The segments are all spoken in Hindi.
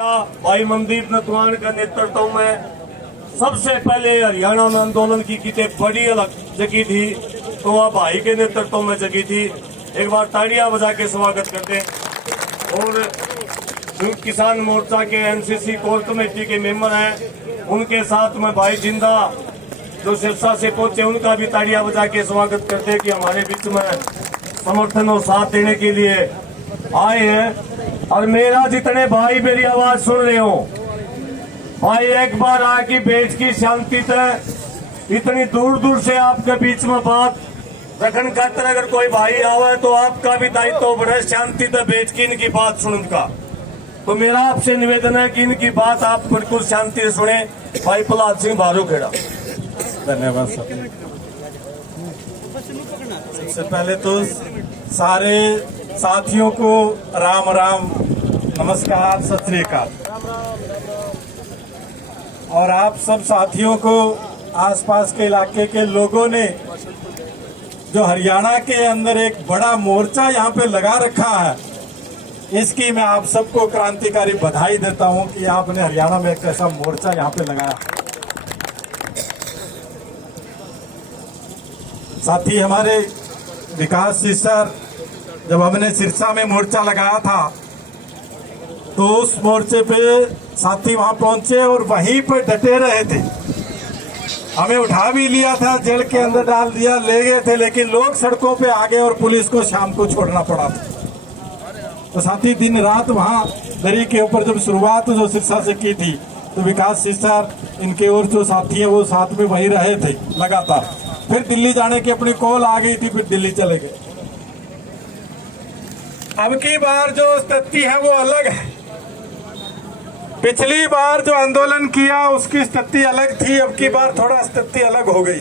भाई मनदीप नतवान के नेतृत्व में सबसे पहले हरियाणा में आंदोलन की कितने बड़ी अलग जगी थी, तो वह भाई के नेतृत्व में जगी थी। एक बार ताड़ियां बजा के स्वागत करते हैं। और संयुक्त किसान मोर्चा के एनसीसी कोर कमेटी के मेंबर हैं, उनके साथ में भाई जिंदा जो सिरसा से पहुंचे, उनका भी ताड़ियां बजा के स्वागत करते हैं कि हमारे बीच में समर्थन और साथ देने के लिए आए हैं। और मेरा जितने भाई मेरी आवाज सुन रहे हो, भाई एक बार आके बेच की शांति तक इतनी दूर दूर से आपके बीच में बात रखने खातर अगर कोई भाई आवे तो आपका भी दायित्व बढ़े शांति तक बेच की इनकी बात सुनने का। तो मेरा आपसे निवेदन है कि इनकी बात आप बिल्कुल शांति से सुने। भाई प्रहलाद सिंह भारूखेड़ा। धन्यवाद सर। सबसे पहले तो सारे साथियों को राम राम, नमस्कार, सत श्री अकाल। और आप सब साथियों को, आसपास के इलाके के लोगों ने जो हरियाणा के अंदर एक बड़ा मोर्चा यहाँ पे लगा रखा है, इसकी मैं आप सबको क्रांतिकारी बधाई देता हूँ कि आपने हरियाणा में एक ऐसा मोर्चा यहाँ पे लगाया। साथ ही हमारे विकास जी सर, जब हमने सिरसा में मोर्चा लगाया था तो उस मोर्चे पे साथी वहां पहुंचे और वहीं पर डटे रहे थे। हमें उठा भी लिया था, जेल के अंदर डाल दिया, ले गए थे, लेकिन लोग सड़कों पे आ गए और पुलिस को शाम को छोड़ना पड़ा था। तो साथी दिन रात वहां दरी के ऊपर जब शुरुआत जो सिरसा से की थी, तो विकास जी सर, इनके और जो साथी है वो साथ में वही रहे थे लगातार। फिर दिल्ली जाने की अपनी कॉल आ गई थी, फिर दिल्ली चले गए। अब की बार जो स्थिति है वो अलग है। पिछली बार जो आंदोलन किया उसकी स्थिति अलग थी, अब की बार थोड़ा स्थिति अलग हो गई।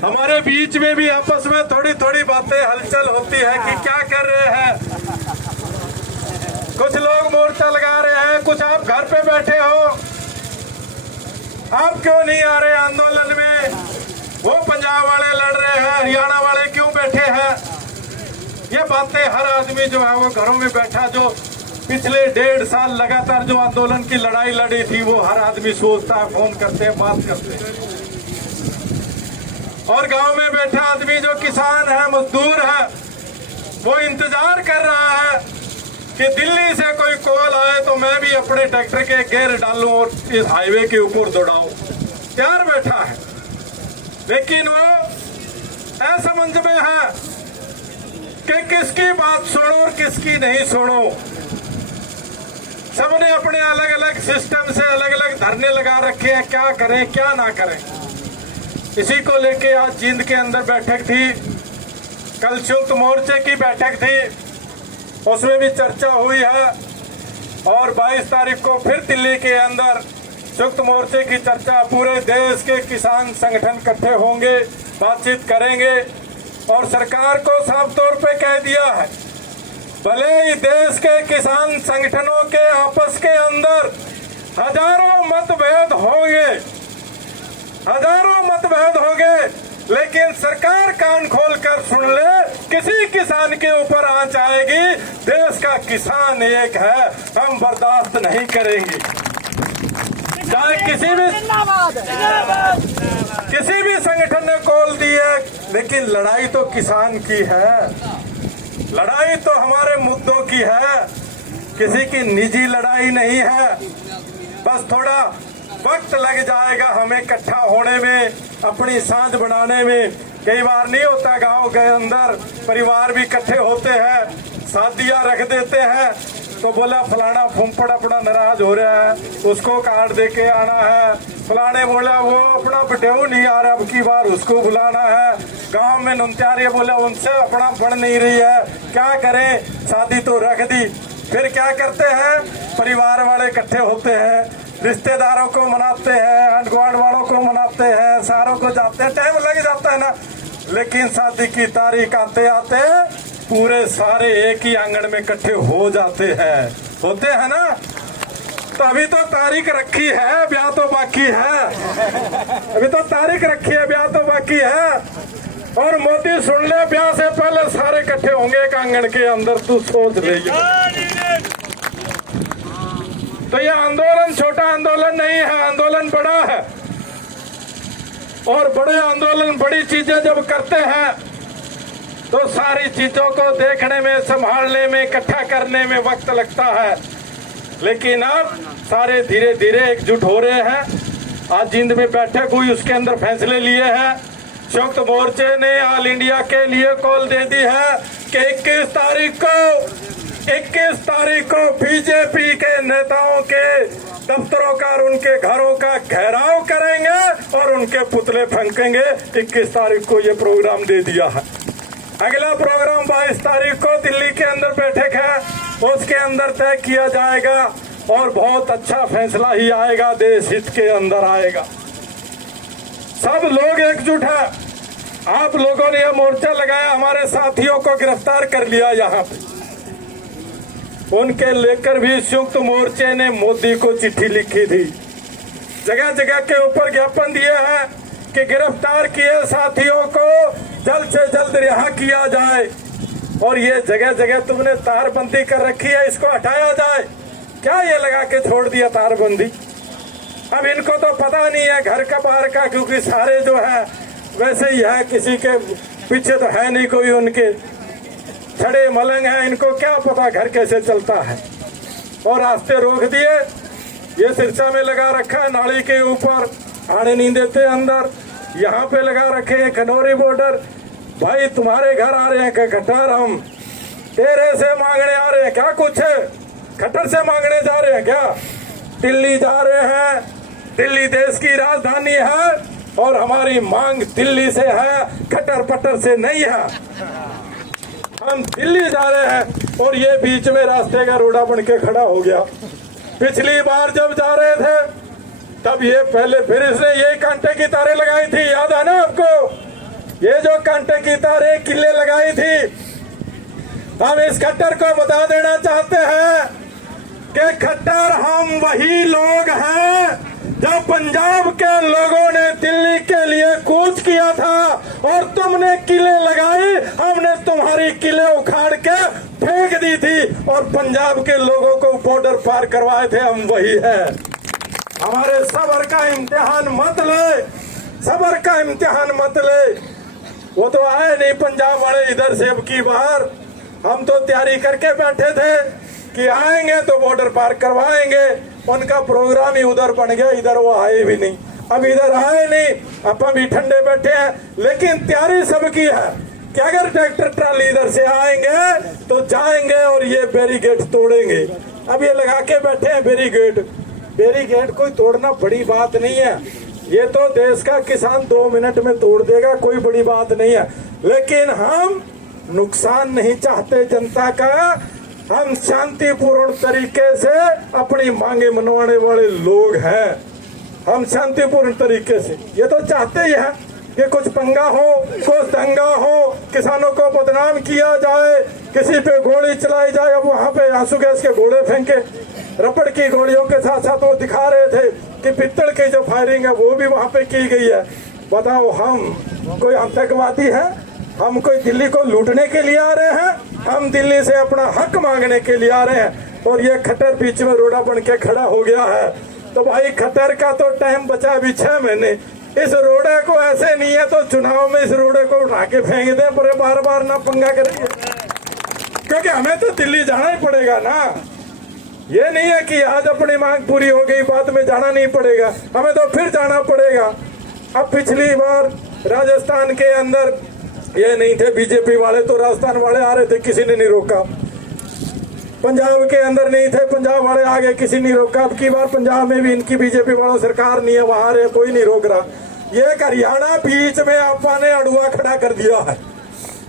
हमारे बीच में भी आपस में थोड़ी थोड़ी बातें हलचल होती है कि क्या कर रहे हैं। कुछ लोग मोर्चा लगा रहे हैं, कुछ आप घर पे बैठे हो, आप क्यों नहीं आ रहे आंदोलन में? वो पंजाब वाले लड़ रहे हैं, हरियाणा वाले क्यों बैठे हैं? ये बातें हर आदमी जो है वो घरों में बैठा, जो पिछले 1.5 साल लगातार जो आंदोलन की लड़ाई लड़ी थी, वो हर आदमी सोचता है, फोन करते हैं, बात करते हैं। और गांव में बैठा आदमी जो किसान है, मजदूर है, वो इंतजार कर रहा है कि दिल्ली से कोई कॉल आए तो मैं भी अपने ट्रैक्टर के गेयर डालूं और इस हाईवे के ऊपर दौड़ाऊं। तैयार बैठा है, लेकिन वो असमंज में है कि किसकी बात सुनो और किसकी नहीं सुनो। सबने अपने अलग अलग सिस्टम से अलग अलग धरने लगा रखे हैं, क्या करें क्या ना करें। इसी को लेके आज जींद के अंदर बैठक थी, कल संयुक्त मोर्चे की बैठक थी, उसमें भी चर्चा हुई है। और 22 तारीख को फिर दिल्ली के अंदर संयुक्त मोर्चे की चर्चा, पूरे देश के किसान संगठन इकट्ठे होंगे, बातचीत करेंगे। और सरकार को साफ तौर पे कह दिया है, भले ही देश के किसान संगठनों के आपस के अंदर हजारों मतभेद होंगे, लेकिन सरकार कान खोलकर सुन ले, किसी किसान के ऊपर आंच आएगी, देश का किसान एक है, हम बर्दाश्त नहीं करेंगे। चाहे किसी भी संगठन ने कॉल दी है, लेकिन लड़ाई तो किसान की है, लड़ाई तो हमारे मुद्दों की है, किसी की निजी लड़ाई नहीं है। बस थोड़ा वक्त लग जाएगा हमें इकट्ठा होने में, अपनी साझ बनाने में। कई बार नहीं होता, गांव के अंदर परिवार भी इकट्ठे होते हैं, शादियां रख देते हैं, तो बोला फलाना फुम्पड़ अपना नाराज हो रहा है, उसको कार्ड दे के आना है। फलाने बोला वो अपना बटेऊ नहीं आ रहा, अब की बार उसको बुलाना है। गांव में नुनत्यारे बोला उनसे अपना बढ़ नहीं रही है, क्या करें, शादी तो रख दी। फिर क्या करते हैं, परिवार वाले इकट्ठे होते हैं, रिश्तेदारों को मनाते हैं, आंढ गुआंढ वालों को मनाते हैं, सारों को जाते हैं, टाइम लग जाता है ना। लेकिन शादी की तारीख आते आते पूरे सारे एक ही आंगन में इकट्ठे हो जाते हैं, होते हैं ना। तो अभी तो तारीख रखी है, ब्याह तो बाकी है, अभी तो तारीख रखी है, ब्याह तो बाकी है। और मोदी सुन ले, ब्याह से पहले सारे इकट्ठे होंगे एक आंगन के अंदर, तू सोच ले। छोटा आंदोलन नहीं है, आंदोलन बड़ा है। और बड़े आंदोलन, बड़ी चीजें जब करते हैं तो सारी चीजों को देखने में, संभालने में, इकट्ठा करने में वक्त लगता है। लेकिन अब सारे धीरे धीरे एकजुट हो रहे हैं। आज जिंद में बैठक हुई, उसके अंदर फैसले लिए हैं। संयुक्त मोर्चे ने ऑल इंडिया के लिए कॉल दे दी है कि 21 तारीख को बीजेपी के नेताओं के दफ्तरों का और उनके घरों का घेराव करेंगे और उनके पुतले फंकेंगे। 21 तारीख को ये प्रोग्राम दे दिया है। अगला प्रोग्राम 22 तारीख को दिल्ली के अंदर बैठक है, उसके अंदर तय किया जाएगा और बहुत अच्छा फैसला ही आएगा, देश हित के अंदर आएगा। सब लोग एकजुट है। आप लोगों ने यह मोर्चा लगाया, हमारे साथियों को गिरफ्तार कर लिया यहाँ पे, उनके लेकर भी संयुक्त मोर्चे ने मोदी को चिट्ठी लिखी थी, जगह जगह के ऊपर ज्ञापन दिए हैं कि गिरफ्तार किए साथियों को जल्द से जल्द रिहा किया जाए। और ये जगह जगह तुमने तारबंदी कर रखी है, इसको हटाया जाए। क्या ये लगा के छोड़ दिया तारबंदी? अब इनको तो पता नहीं है घर का बाहर का, क्योंकि सारे जो है वैसे ही है, किसी के पीछे तो है नहीं कोई, उनके छड़े मलंग है, इनको क्या पता घर कैसे चलता है। और रास्ते रोक दिए, ये सिरसा में लगा रखा है, नाली के ऊपर आने नहीं देते अंदर। यहाँ पे लगा रखे हैं खनौरी बॉर्डर। भाई तुम्हारे घर आ रहे हैं क्या खट्टर? हम तेरे से मांगने आ रहे हैं क्या? कुछ खट्टर से मांगने जा रहे हैं क्या? दिल्ली जा रहे हैं, दिल्ली देश की राजधानी है और हमारी मांग दिल्ली से है, खट्टर पट्टर से नहीं है। हम दिल्ली जा रहे हैं और ये बीच में रास्ते का रोड़ा बन के खड़ा हो गया। पिछली बार जब जा रहे थे तब ये पहले फिर इसने ये कांटे की तारें लगाई थी, याद है ना आपको? ये जो कांटे की तारें किले लगाई थी, हम इस खट्टर को बता देना चाहते हैं कि खट्टर हम वही लोग हैं जब पंजाब के लोगों ने दिल्ली के लिए कूच किया था और तुमने किले लगाए, हमने तुम्हारी किले उखाड़ के फेंक दी थी और पंजाब के लोगों को बॉर्डर पार करवाए थे। हम वही है। हमारे सबर का इम्तिहान मत ले, सबर का इम्तिहान मत ले। वो तो आए नहीं पंजाब वाले इधर से अब की बार। हम तो तैयारी करके बैठे थे कि आएंगे तो बॉर्डर पार करवाएंगे। उनका प्रोग्राम ही उधर बन गया, इधर वो आए भी नहीं। अब इधर आए नहीं, अपन भी ठंडे बैठे हैं, लेकिन तैयारी सबकी है कि अगर ट्रैक्टर ट्राली इधर से आएंगे तो जाएंगे और ये बैरिकेड तोड़ेंगे। अब ये लगा के बैठे हैं बैरिकेड। बैरिकेड कोई तोड़ना बड़ी बात नहीं है, ये तो देश का किसान 2 मिनट में तोड़ देगा, कोई बड़ी बात नहीं है। लेकिन हम नुकसान नहीं चाहते जनता का, हम शांतिपूर्ण तरीके से अपनी मांगे मनवाने वाले लोग हैं। हम शांतिपूर्ण तरीके से ये तो चाहते ही हैं कि कुछ पंगा हो, कुछ दंगा हो, किसानों को बदनाम किया जाए, किसी पे गोली चलाई जाए। अब वहाँ पे आंसू गैस के गोले फेंके, रबड़ की गोलियों के साथ साथ वो दिखा रहे थे कि पित्तल की जो फायरिंग है वो भी वहाँ पे की गई है। बताओ, हम कोई आतंकवादी है? हम कोई दिल्ली को लूटने के लिए आ रहे हैं? हम दिल्ली से अपना हक मांगने के लिए आ रहे हैं। और ये खट्टर बीच में रोड़ा बन के खड़ा हो गया है। तो भाई खट्टर का तो टाइम बचा अभी 6 महीने। इस रोड़े को ऐसे नहीं है तो चुनाव में इस रोड़े को उठा के फेंक दे, पर बार बार ना पंगा करेंगे, क्योंकि हमें तो दिल्ली जाना ही पड़ेगा ना। ये नहीं है कि आज अपनी मांग पूरी हो गई बाद में जाना नहीं पड़ेगा, हमें तो फिर जाना पड़ेगा। अब पिछली बार राजस्थान के अंदर ये नहीं थे बीजेपी वाले, तो राजस्थान वाले आ रहे थे, किसी ने नहीं रोका। पंजाब के अंदर नहीं थे, पंजाब वाले आ गए, किसी नहीं रोका। अब की बार पंजाब में भी इनकी बीजेपी वालों सरकार नहीं है, वहां रहे, कोई नहीं रोक रहा। ये हरियाणा बीच में आपा ने अड़ुआ खड़ा कर दिया है,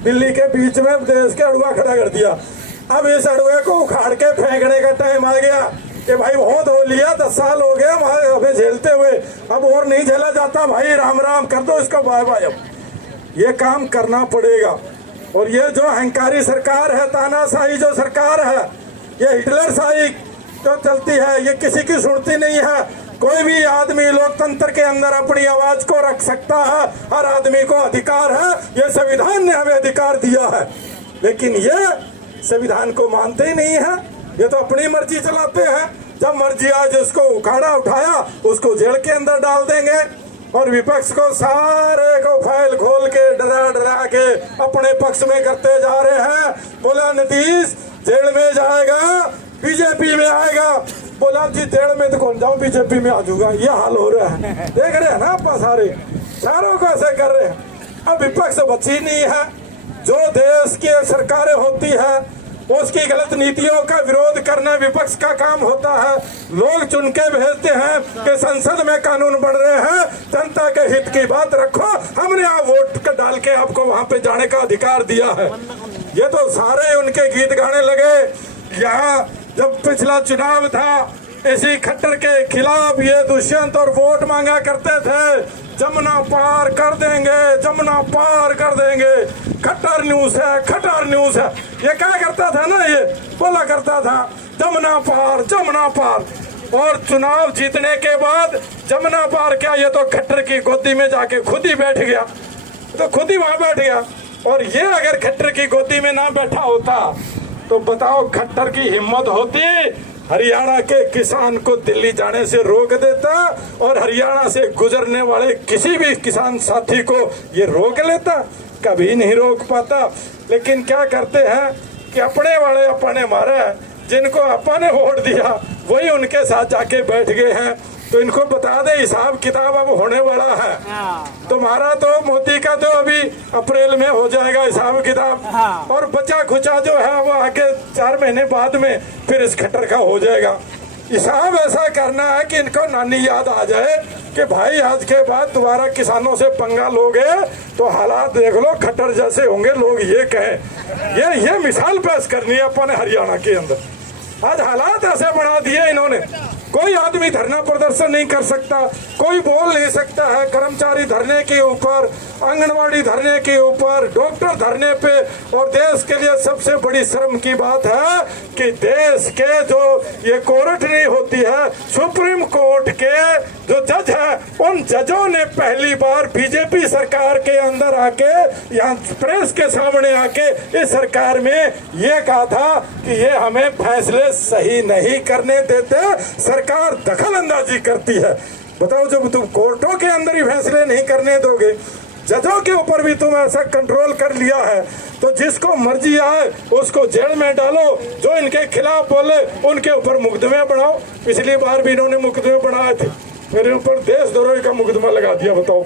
दिल्ली के बीच में देश के अड़ुआ खड़ा कर दिया। अब इस अड़ुए को उखाड़ के फेंकने का टाइम आ गया कि भाई बहुत हो लिया, 10 साल हो गया हमें झेलते हुए, अब और नहीं झेला जाता भाई, राम राम कर दो इसको, बाय बाय। अब ये काम करना पड़ेगा। और ये जो अहंकारी सरकार है, तानाशाही जो सरकार है, ये हिटलर शाही जो चलती है, ये किसी की सुनती नहीं है। कोई भी आदमी लोकतंत्र के अंदर अपनी आवाज को रख सकता है, हर आदमी को अधिकार है, ये संविधान ने हमें अधिकार दिया है। लेकिन ये संविधान को मानते ही नहीं है, ये तो अपनी मर्जी चलाते हैं। जब मर्जी आए जिसको उखाड़ा उठाया उसको जेल के अंदर डाल देंगे, और विपक्ष को सारे को फाइल खोल के डरा डरा के अपने पक्ष में करते जा रहे हैं। बोला नीतीश जेल में जाएगा, बीजेपी में आएगा। बोला जी जेल में तो कौन जाऊं, बीजेपी में आ जाऊंगा। ये हाल हो रहा है, देख रहे हैं ना आप सारे चारों को ऐसे कर रहे हैं। अब विपक्ष बची नहीं है। जो देश की सरकारें होती है उसकी गलत नीतियों का विरोध करना विपक्ष का काम होता है। लोग चुन के भेजते हैं कि संसद में कानून बन रहे हैं, जनता के हित की बात रखो, हमने यहाँ वोट डाल के आपको वहाँ पे जाने का अधिकार दिया है। ये तो सारे उनके गीत गाने लगे। यहाँ जब पिछला चुनाव था इसी खट्टर के खिलाफ ये दुष्यंत और वोट मांगा करते थे, जमुना पार कर देंगे, जमुना पार कर देंगे, खट्टर न्यूज है, खट्टर न्यूज है। ये क्या करता था ना, ये बोला करता था जमुना पार, जमुना पार। और चुनाव जीतने के बाद जमुना पार क्या, ये तो खट्टर की गोदी में जाके खुद ही बैठ गया, तो खुद ही वहां बैठ गया। और ये अगर खट्टर की गोदी में ना बैठा होता तो बताओ खट्टर की हिम्मत होती हरियाणा के किसान को दिल्ली जाने से रोक देता, और हरियाणा से गुजरने वाले किसी भी किसान साथी को ये रोक लेता? कभी नहीं रोक पाता। लेकिन क्या करते हैं कि अपने वाले अपने मारे, जिनको अपन ने वोट दिया वही उनके साथ जाके बैठ गए हैं। तो इनको बता दे हिसाब किताब अब होने वाला है। तुम्हारा तो मोदी का तो अभी अप्रैल में हो जाएगा हिसाब किताब, और बचा खुचा जो है वो आगे 4 महीने बाद में फिर इस खट्टर का हो जाएगा। हिसाब ऐसा करना है कि इनको नानी याद आ जाए कि भाई आज के बाद दोबारा किसानों से पंगा लोगे तो हालात देख लो खट्टर जैसे होंगे। लोग ये कहें, ये मिसाल पेश करनी है अपन हरियाणा के अंदर। आज हालात ऐसे बना दिए इन्होंने, कोई आदमी धरना प्रदर्शन नहीं कर सकता, कोई बोल नहीं सकता है। कर्मचारी धरने के ऊपर, आंगनवाड़ी धरने के ऊपर, डॉक्टर धरने पे। और देश के लिए सबसे बड़ी शर्म की बात है कि देश के जो ये कोर्ट नहीं होती है, सुप्रीम कोर्ट के जो जज है, उन जजों ने पहली बार बीजेपी सरकार के अंदर आके यहाँ प्रेस के सामने आके इस सरकार में ये कहा था कि ये हमें फैसले सही नहीं करने देते, सरकार दखल अंदाजी करती है। बताओ जब तुम कोर्टों के अंदर ही फैसले नहीं करने दोगे, जजों के ऊपर भी तुम ऐसा कंट्रोल कर लिया है, तो जिसको मर्जी आए उसको जेल में डालो, जो इनके खिलाफ बोले उनके ऊपर मुकदमे बढ़ाओ। पिछली बार भी इन्होंने मुकदमे बढ़ाए थे, मेरे ऊपर देशद्रोही का मुकदमा लगा दिया। बताओ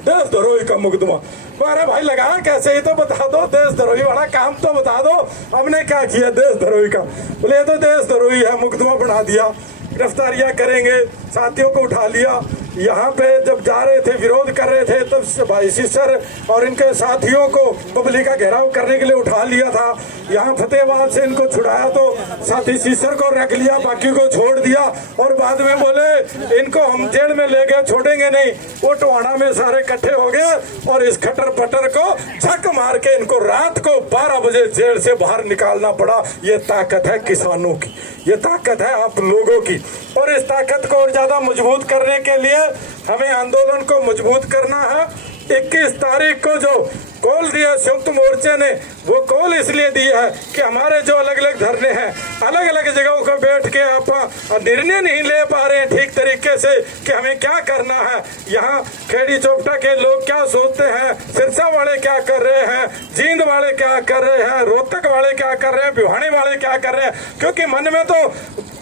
देशद्रोही का मुकदमा, अरे भाई लगाया कैसे, ये तो बता दो, देशद्रोही वाला काम तो बता दो, हमने क्या किया देशद्रोही का। बोले ये तो देशद्रोही है, मुकदमा बना दिया, गिरफ्तारियां करेंगे, साथियों को उठा लिया। यहाँ पे जब जा रहे थे, विरोध कर रहे थे, तब भाई सिस्टर और इनके साथियों को पब्लिक का घेराव करने के लिए उठा लिया था। यहाँ फतेहाबाद से इनको छुड़ाया तो साथी सिस्टर को रख लिया, बाकी को छोड़ दिया। और बाद में बोले इनको हम जेल में ले गए, छोड़ेंगे नहीं। वो टोहाना में सारे इकट्ठे हो गए और इस खट्टर पटर को झक मार के इनको रात को 12 बजे जेल से बाहर निकालना पड़ा। ये ताकत है किसानों की, ये ताकत है आप लोगों की। और इस ताकत को और ज्यादा मजबूत करने के लिए हमें आंदोलन को मजबूत करना है। 21 तारीख को जो कॉल दिया संयुक्त मोर्चे ने, वो कॉल इसलिए दिया है कि हमारे जो अलग अलग धरने हैं, अलग अलग जगहों को बैठ के आप निर्णय नहीं ले पा रहे हैं ठीक तरीके से कि हमें क्या करना है। यहाँ खेड़ी चौपटा के लोग क्या सोचते हैं, सिरसा वाले क्या कर रहे हैं, जींद वाले क्या कर रहे हैं, रोहतक वाले क्या कर रहे हैं, भिवानी वाले क्या कर रहे हैं, क्योंकि मन में तो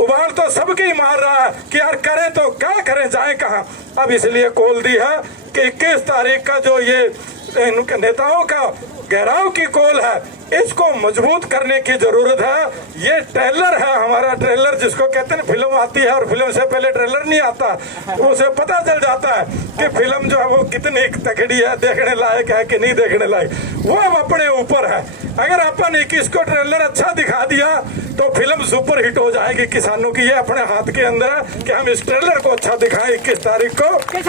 उबाल तो सबकी मार रहा है कि यार करें तो क्या करें, जाए कहाँ। अब इसलिए कॉल दी है कि 21 तारीख का जो ये नेताओं का घेराव की कॉल है, इसको मजबूत करने की जरूरत है। ये ट्रेलर है हमारा, ट्रेलर जिसको कहते हैं फिल्म आती है और फिल्म से पहले ट्रेलर नहीं आता, तो उसे पता चल जाता है कि फिल्म जो है वो कितनी तगड़ी है, देखने लायक है कि नहीं देखने लायक। वो अब अपने ऊपर है। अगर अपन 21 को ट्रेलर अच्छा दिखा दिया तो फिल्म सुपर हिट हो जाएगी किसानों की। ये अपने हाथ के अंदर है कि हम इस ट्रेलर को अच्छा दिखाएं 21 तारीख को।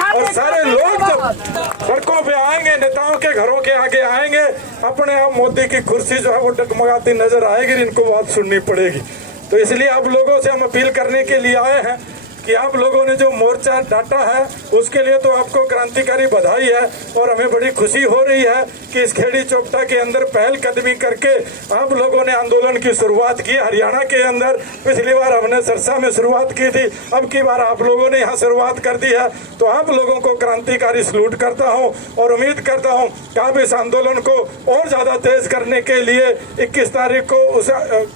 और सारे लोग जब सड़कों पे आएंगे, नेताओं के घरों के आगे आएंगे, अपने आप मोदी की कुर्सी जो है वो डगमगाती नजर आएगी, इनको बात सुननी पड़ेगी। तो इसलिए आप लोगों से हम अपील करने के लिए आए हैं कि आप लोगों ने जो मोर्चा डाटा है उसके लिए तो आपको क्रांतिकारी बधाई है। और हमें बड़ी खुशी हो रही है कि इस खेड़ी चोपटा के अंदर पहल कदमी करके आप लोगों ने आंदोलन की शुरुआत की। हरियाणा के अंदर पिछली बार हमने सरसा में शुरुआत की थी, अब की बार आप लोगों ने यहाँ शुरुआत कर दी है। तो आप लोगों को क्रांतिकारी सलूट करता हूँ और उम्मीद करता हूँ कि आप इस आंदोलन को और ज्यादा तेज करने के लिए 21 तारीख को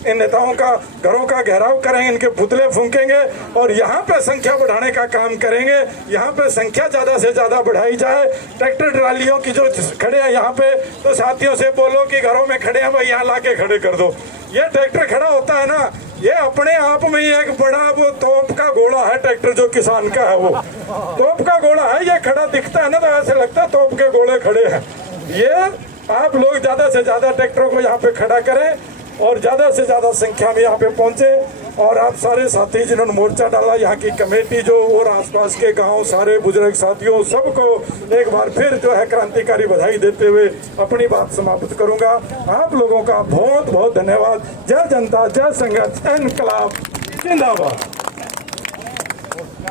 इन नेताओं का घरों का घेराव करेंगे, इनके पुतले फूंकेंगे और यहाँ पे संख्या बढ़ाने का काम करेंगे। यहाँ पे संख्या ज्यादा से ज्यादा बढ़ाई जाए। ट्रैक्टर ट्रालियों की जो खड़े हैं यहाँ पे, तो साथियों से बोलो कि घरों में खड़े हैं भाई यहाँ लाके खड़े कर दो। ये ट्रैक्टर खड़ा होता है ना, ये अपने आप में ही एक बड़ा वो तोप का गोला है। ट्रैक्टर जो किसान का है वो तोप का गोला है। ये खड़ा दिखता है ना तो ऐसे लगता है तोप के गोले खड़े हैं। ये आप लोग ज्यादा से ज्यादा ट्रैक्टरों को यहाँ पे खड़ा करें और ज्यादा से ज्यादा संख्या में यहाँ पे पहुंचे। और आप सारे साथी जिन्होंने मोर्चा डाला, यहाँ की कमेटी जो और आसपास के गांव, सारे बुजुर्ग साथियों सबको एक बार फिर जो है क्रांतिकारी बधाई देते हुए अपनी बात समाप्त करूंगा। आप लोगों का बहुत बहुत धन्यवाद। जय जनता, जय संघर्ष, जय इनकलाब, जिंदाबाद।